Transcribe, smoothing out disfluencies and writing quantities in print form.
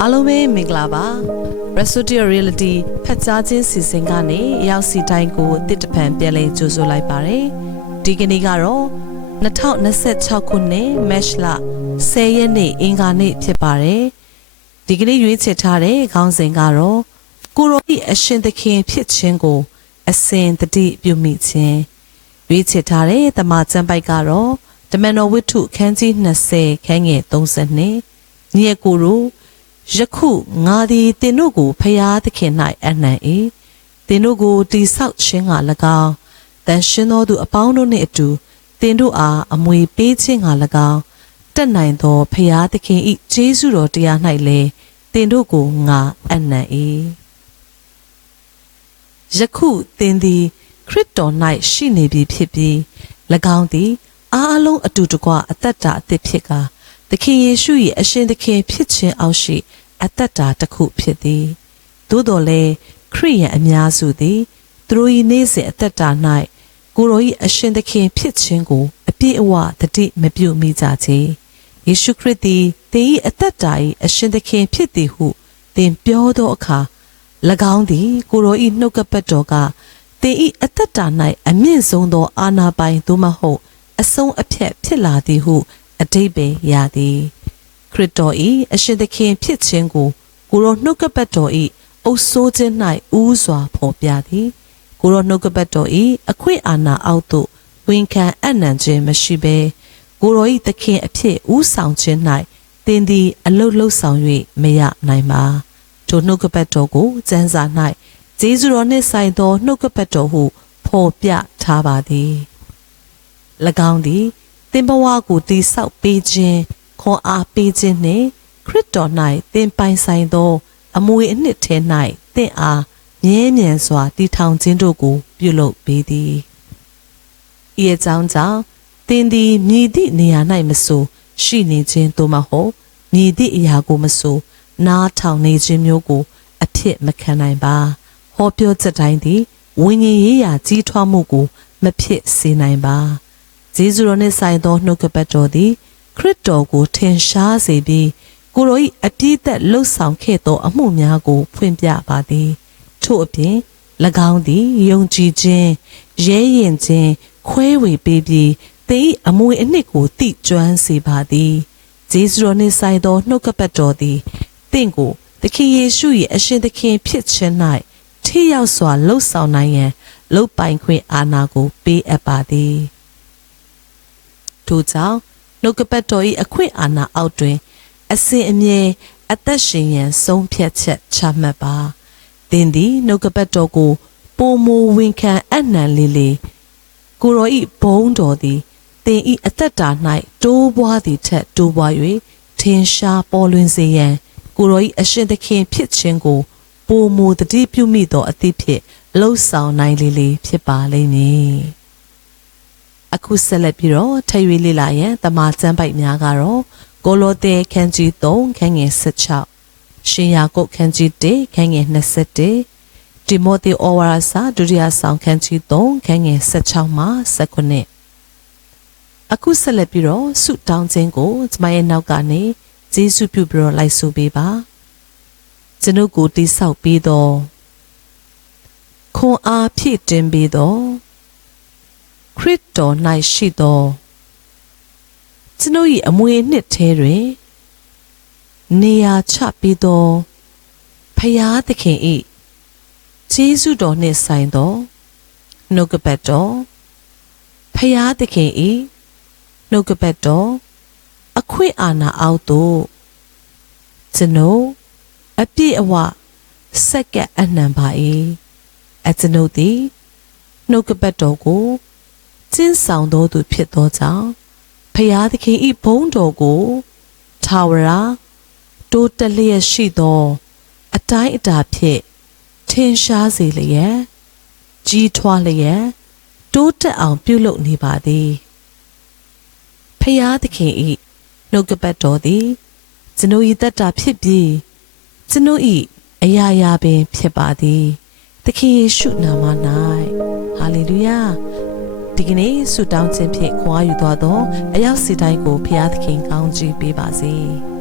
အားလုံးပဲမင်္ဂလာပါ Restorative Reality ဖတ်ကြားခြင်းစီစဉ်ကနေရောက်စီတိုင်းကိုတစ်တဖန်ပြန်လည်ကြိုဆိုလိုက်ပါတယ်ဒီကနေ့ကတော့2026ခုနှစ်မတ်လ10ရက်နေ့အင်္ဂါနေ့ဖြစ်ပါတယ်ဒီကနေ့ရွေးချယ်ထားတဲ့ခေါင်းစဉ်ကတော့ကိုရောဤအရှင်သခင်ဖြစ်ခြင်းကိုအစဉ်တတိပြုမိခြင်းရွေးချယ်ထားတဲ့တမန်ကျမ်းပိုက်ကတော့တမန်တော်ဝတ္ထုခန်းကြီး20ခန်းငယ်32ညီအကိုတို့ယခုငါသည်သင်တို့ကိုဖျားသခင်၌အနှံ၏သင်တို့ကိုတိဆောက်ခြင်းက၎င်းတန်ရှင်သောသူအပေါင်းတို့နှင့်အတူသင်တို့အားအမွေပေးခြင်းက၎င်းတက်နိုင်သောဖျားသခင်၏ကျေးဇူးတော်တရား၌လည်းသင်တို့ကိုငါအနှံ၏ယခုသင်သည်ခရစ်တော်၌ရှိနေပြီဖြစ်ပြီး၎င်းသည်အားလုံးအတူတကွအသက်တာအသစ်ဖြစ်ကာသခင်ယေရှု၏အရှင်သခင်ဖြစ်ခြင်းအောက်ရှိအသက်တာတစ်ခုဖြစ်သည်သို့တော်လည်းခရိယန်အများစုသည်သူတို့၏နေ့စဉ်အသက်တာ၌ကိုယ်တော်၏အရှင်သခင်ဖြစ်ခြင်းကိုအပြည့်အဝသတိမပြုမိကြချေယေရှုခရစ်သည်သင်၏အသက်တာ၏အရှင်သခင်ဖြစ်သည်ဟုသင်ပြောသောအခါ၎င်းသည်ကိုယ်တော်၏နှုတ်ကပတ်တော်ကသင်၏အသက်တာ၌အမြင့်ဆုံးသောအာနာပိုင်သို့မဟုတ်အဆုံးအဖြတ်ဖြစ်လာသည်ဟုအဓိပ္ပာယ်ရသည်ခရစ်တော်၏အရှင်သခင်ဖြစ်ခြင်းကိုကိုရောနှုတ်ကပတ်တော်၏အုပ်ဆိုးခြင်း၌ဦးစွာဖော်ပြသည်ကိုရောနှုတ်ကပတ်တော်၏အခွင့်အာဏာအောက်သို့ဝန်ခံအနံ့ခြင်းမရှိဘဲကိုရော၏သခင်အဖြစ်ဦးဆောင်ခြင်း၌သင်သည်အလုတ်လှုပ်ဆောင်၍မရနိုင်ပါထိုနှုတ်ကပတ်တော်ကိုကျမ်းစာ၌ဂျေဇုတော်နှင့်ဆိုင်သောနှုတ်ကပတ်တော်ဟုဖော်ပြထားပါသည်၎င်းသည်သင်ဘဝကိုတည်ဆောက်ပေးခြင်းခွန်အားပေးခြင်းနှင့်ခရစ်တော်၌သင်ပိုင်ဆိုင်သောအမွေအနှစ်ထဲ၌သင်အားမြဲမြံစွာတည်ထောင်ခြင်းတို့ကိုပြုလုပ်ပေးသည်ဤအကြောင်းကြောင့်သင်သည်မြည်သည့်နေရာ၌မဆိုရှိနေခြင်းသို့မဟုတ်မြည်သည့်အရာကိုမဆိုနားထောင်နေခြင်းမျိုးကိုအဖြစ်မခံနိုင်ပါဟောပြောချက်တိုင်းသည်ဝိညာဉ်ရေးရာကြီးထွားမှုကိုမဖြစ်စေနိုင်ပါဂျေဇုတော်နှင့်ဆိုင်သောနှုတ်ကပတ်တော်သည်ခရစ်တော်ကိုထင်ရှားစေပြီးကိုယ်တော်၏အပြည့်သက်လှုပ်ဆောင်ခဲ့သောအမှုများကိုဖွင့်ပြပါသည်ထို့အပြင်၎င်းသည်ယုံကြည်ခြင်းရဲရင်ခြင်းခွဲဝေပေးပြီးသင်၏အမွေအနှစ်ကိုသိကျွမ်းစေပါသည်ဂျေဇုတော်နှင့်ဆိုင်သောနှုတ်ကပတ်တော်သည်သင်ကိုသခင်ယေရှု၏အရှင်သခင်ဖြစ်ခြင်း၌ထိရောက်စွာလှုပ်ဆောင်နိုင်ရန်လုပ်ပိုင်ခွင့်အာဏာကိုပေးအပ်ပါသည်ထို့ကြောင့်နှုတ်ကပတ်တော်၏အခွင့်အာဏာအောက်တွင်အစဉ်အမြဲအသက်ရှင်ရန်ဆုံးဖြတ်ချက်ချမှတ်ပါသင်သည်နှုတ်ကပတ်တော်ကိုပိုမိုဝန်ခံအနံ့လေးလေးကိုရော၏ဘုန်းတော်သည်သင်၏အသက်တာ၌တိုးပွားသည်ထက်တိုးပွား၍ထင်ရှားပေါ်လွင်စေရန်ကိုရော၏အရှင်သခင်ဖြစ်ခြင်းကိုပိုမိုတတိပြုမိသောအသည့်ဖြင့်လှုပ်ဆောင်နိုင်လေးလေးဖြစ်ပါလိမ့်မည်အခုဆက်လက်ပြီးတော့ထပ်၍လေ့လာရန်တမန်ကျမ်းပိုက်များကတော့ကိုလိုသဲခန်းကြီး3ခန်းငယ်16ရှင်ယာကုပ်ခန်းကြီး1ခန်းငယ်21တိမောသေဩဝါဒစာဒုတိယဆောင်ခန်းကြီး3ခန်းငယ်16မှ19အခုဆက်လက်ပြီးတော့ဆုတောင်းခြင်းကိုကျွန်မရဲ့နောက်ကနေကျေးဇူးပြုပြီးတော့လိုက်ဆိုပေးပါကျွန်ုပ်ကိုတိဆောက်ပြီးတော့ခွန်အားဖြည့်တင်ပြီးတော့ခရစ်တော်၌ရှိသောကျွန်ုပ်၏အမွေနှစ်ထဲတွင်နေရာချပြီးသောဖယားသခင်၏ကျေးဇူးတော်နှင့်ဆိုင်သောနှုတ်ကပတ်တော်ဖယားသခင်၏နှုတ်ကပတ်တော်အခွင့်အာဏာအောက်သို့ကျွန်ုပ်အပြည့်အဝစက္ကပ်အနှံပါ၏ကျွန်ုပ်သည်နှုတ်ကပတ်တော်ကိုကျင့်ဆောင်သောသူဖြစ်သောကြောင့်ဖယားသခင်၏ဘုန်းတော်ကိုထာဝရတိုးတက်လျက်ရှိသောအတိုင်းအတာဖြင့်ထင်ရှားစေလျက်ကြီးထွားလျက်တိုးတက်အောင်ပြုလုပ်နေပါသည်ဖယားသခင်၏နှုတ်ကပတ်တော်သည်ကျွန်ုပ်၏တတ်တာဖြစ်ပြီးကျွန်ုပ်၏အရာရာပင်ဖြစ်ပါသည်သခင်ယေရှုနာမ၌ဟာလေလုယာဒီကနေ့ဆုတောင်းခြင်းဖြင့်ခွာယူသွားသောအရောက်စီတိုင်းကိုဖျားသခင်ကောင်းချီးပေးပါစေ